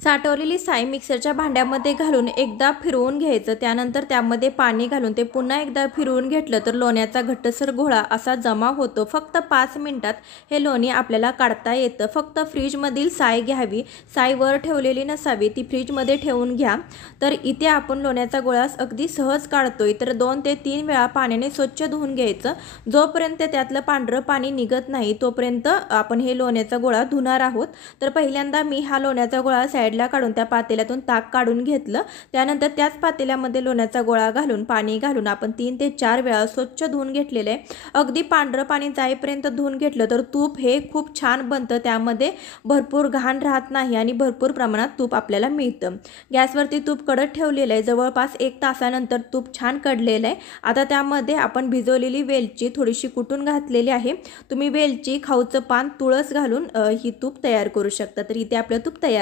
साठवलेली साय मिक्सरच्या भांड्यामध्ये घालून एकदा फिरवून घ्यायचं। त्यानंतर त्यामध्ये पाणी घालून ते पुन्हा एकदा फिरवून घेतलं तर लोण्याचा घट्टसर गोळा असा जमा होतो। फक्त 5 मिनिटात हे लोणी आपल्याला काढता येतं। फक्त फ्रीजमधील साय घ्यावी, साय वर ठेवलेली नसावी, ती फ्रीजमध्ये ठेवून घ्या। तर इथे आपण लोण्याचा गोळा अगदी सहज काढतोय। तर 2 ते 3 वेळा पाण्याने स्वच्छ धुवून घ्यायचं। जोपर्यंत त्यातलं पांढरं पाणी निघत नाही तोपर्यंत आपण हे लोण्याचा गोळा धुणार आहोत। तर पहिल्यांदा मी हा लोण्याचा गोळा साईडला काढून त्या पातेल्यातून ताक काढून घेतलं। त्यानंतर त्याच पातेल्यामध्ये लोण्याचा गोळा घालून पाणी घालून आपण 3 ते 4 वेळा स्वच्छ धुवून घेतलेले आहे। अगदी पांढरं पाणी जाईपर्यंत धुवून घेतलं तर तूप हे खूप छान बनतं। त्यामध्ये भरपूर घाण राहत नाही आणि भरपूर प्रमाणात तूप आपल्याला मिळतं। गॅसवरती तूप कडत ठेवलेलं आहे। जवळपास 1 तासानंतर तूप छान कडलेलं आहे। आता त्यामध्ये आपण भिजवलेली वेलची थोडीशी कुटून घातलेली आहे। तुम्ही वेलची, खाऊचं पान, तुळस घालून ही तूप तयार करू शकता। तर इथे आपलं तूप तयार